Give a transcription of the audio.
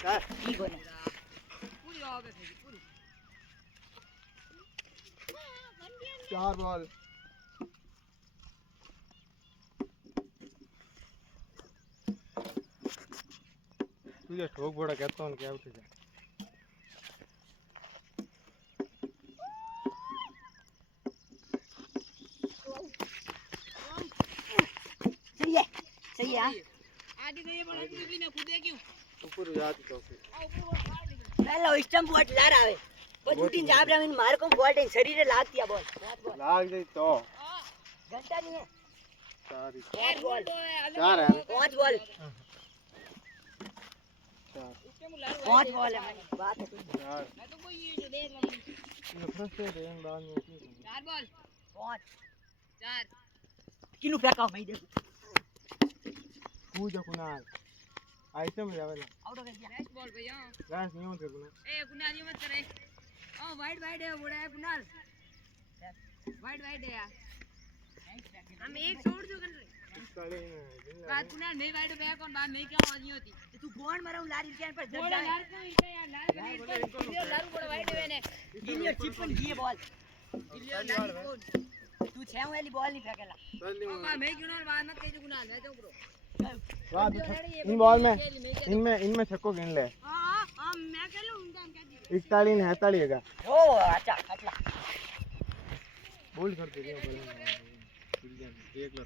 ठीक हो ना पूरी आवे थी पूरी 4 बॉल तुझे ठोक बड़ा कहता हूँ क्या उठे सही है आगे गए बड़ा भी ने खुदे क्यों ऊपर जाती तो पहला स्टंप बोट लार आवे बस उठीन जाब रहा मार को बोट शरीर लागती है बॉल लाग जाई तो घंटा नहीं है 4 बॉल 4 है 5 बॉल 4 5 बॉल है बात है यार मैं तो कोई ये देख लो ये फ्रस्ट्रेट है बाद में 4 बॉल 5 4 किलो फेंका मैं देखो पूजा कुनाल आइटम जावेला आउट हो गया नेक्स्ट बॉल भैया गाइस नहीं होते कुनाल ए कुनाल ये मत करे ओ वाइड वाइड है बड़ा है कुनाल वाइड वाइड है यार हम एक छोड़ दो कर बात कुनाल नहीं वाइड पे कौन बात नहीं क्या आवाज नहीं होती तू कौन मरा लारी के पर बोल यार क्यों इनका यार लाल लारू बड़ा वाइड है ने गिलियर चिपन दिए बॉल गिलियर लाल तू छह वाली बॉल नहीं फेंकेला बा मैं क्यों ना बात मत कह कुनाल मैं तो ब्रो बात इन बॉल में इनमें छक्को गिन ले हां मैं कह लूं उनका कह दी 41 है 43 है ओ अच्छा अच्छा बोल कर दे बोल देख लो